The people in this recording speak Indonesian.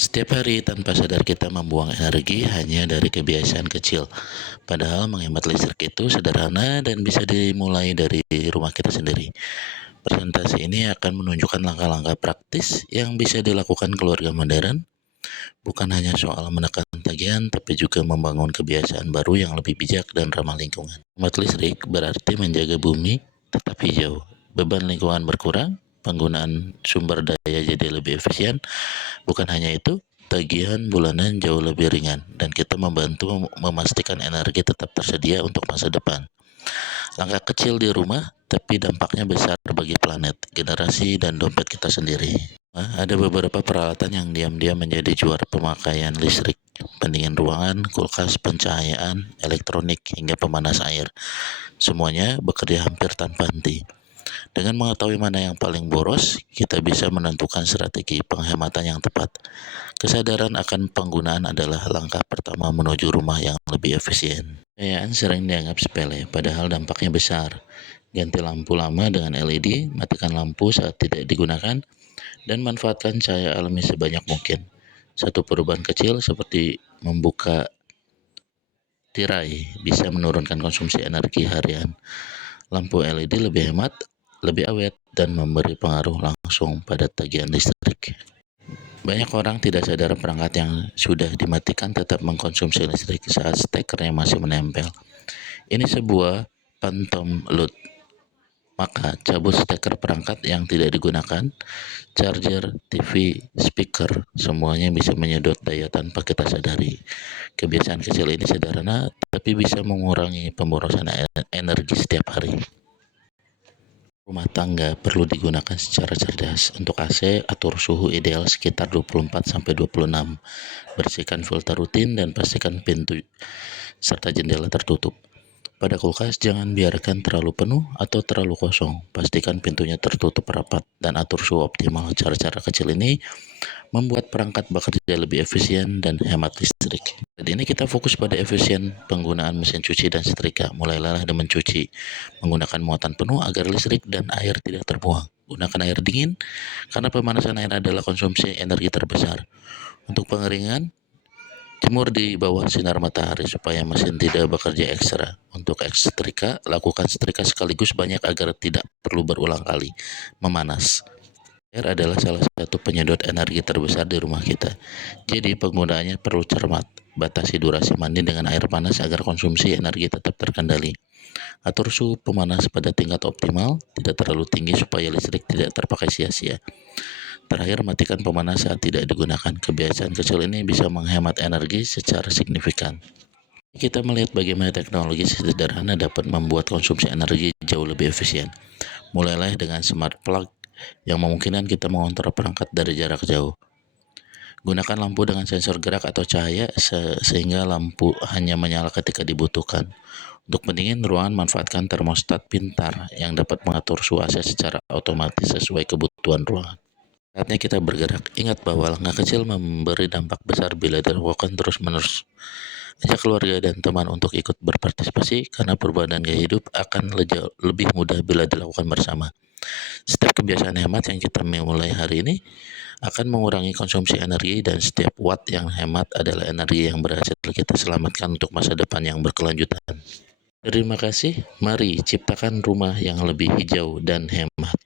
Setiap hari tanpa sadar kita membuang energi hanya dari kebiasaan kecil. Padahal menghemat listrik itu sederhana dan bisa dimulai dari rumah kita sendiri. Presentasi ini akan menunjukkan langkah-langkah praktis yang bisa dilakukan keluarga modern, bukan hanya soal menekan tagihan, tapi juga membangun kebiasaan baru yang lebih bijak dan ramah lingkungan. Hemat listrik berarti menjaga bumi tetap hijau, beban lingkungan berkurang, penggunaan sumber daya jadi lebih efisien. Bukan hanya itu, tagihan bulanan jauh lebih ringan dan kita membantu memastikan energi tetap tersedia untuk masa depan. Langkah kecil di rumah, tapi dampaknya besar bagi planet, generasi, dan dompet kita sendiri. Ada beberapa peralatan yang diam-diam menjadi juara pemakaian listrik. Pendingin ruangan, kulkas, pencahayaan, elektronik, hingga pemanas air. Semuanya bekerja hampir tanpa henti. Dengan mengetahui mana yang paling boros, kita bisa menentukan strategi penghematan yang tepat. Kesadaran akan penggunaan adalah langkah pertama menuju rumah yang lebih efisien. Kekayaan sering dianggap sepele, padahal dampaknya besar. Ganti lampu lama dengan LED, matikan lampu saat tidak digunakan, dan manfaatkan cahaya alami sebanyak mungkin. Satu perubahan kecil seperti membuka tirai bisa menurunkan konsumsi energi harian. Lampu LED lebih hemat, lebih awet, dan memberi pengaruh langsung pada tagihan listrik. Banyak orang tidak sadar perangkat yang sudah dimatikan tetap mengkonsumsi listrik saat stekernya masih menempel. Ini sebuah phantom load. Maka cabut steker perangkat yang tidak digunakan, charger, TV, speaker, semuanya bisa menyedot daya tanpa kita sadari. Kebiasaan kecil ini sederhana, tapi bisa mengurangi pemborosan energi setiap hari. Rumah tangga perlu digunakan secara cerdas. Untuk AC, atur suhu ideal sekitar 24-26. Bersihkan filter rutin dan pastikan pintu serta jendela tertutup. Pada kulkas, jangan biarkan terlalu penuh atau terlalu kosong. Pastikan pintunya tertutup rapat dan atur suhu optimal. Cara-cara kecil ini membuat perangkat bekerja lebih efisien dan hemat listrik. Jadi ini kita fokus pada efisien penggunaan mesin cuci dan setrika. Mulailah dengan mencuci menggunakan muatan penuh agar listrik dan air tidak terbuang. Gunakan air dingin karena pemanasan air adalah konsumsi energi terbesar. Untuk pengeringan, jemur di bawah sinar matahari supaya mesin tidak bekerja ekstra. Untuk setrika, lakukan setrika sekaligus banyak agar tidak perlu berulang kali memanas. Air adalah salah satu penyedot energi terbesar di rumah kita. Jadi penggunaannya perlu cermat. Batasi durasi mandi dengan air panas agar konsumsi energi tetap terkendali. Atur suhu pemanas pada tingkat optimal, tidak terlalu tinggi supaya listrik tidak terpakai sia-sia. Terakhir, matikan pemanas saat tidak digunakan. Kebiasaan kecil ini bisa menghemat energi secara signifikan. Kita melihat bagaimana teknologi sederhana dapat membuat konsumsi energi jauh lebih efisien. Mulailah dengan smart plug yang memungkinkan kita mengontrol perangkat dari jarak jauh. Gunakan lampu dengan sensor gerak atau cahaya sehingga lampu hanya menyala ketika dibutuhkan. Untuk pendingin ruangan, manfaatkan termostat pintar yang dapat mengatur suhu AC secara otomatis sesuai kebutuhan ruangan. Saatnya kita bergerak. Ingat bahwa langkah kecil memberi dampak besar bila dilakukan terus-menerus. Ajak keluarga dan teman untuk ikut berpartisipasi karena perubahan dan gaya hidup akan lebih mudah bila dilakukan bersama. Setiap kebiasaan hemat yang kita mulai hari ini akan mengurangi konsumsi energi dan setiap watt yang hemat adalah energi yang berhasil kita selamatkan untuk masa depan yang berkelanjutan. Terima kasih. Mari ciptakan rumah yang lebih hijau dan hemat.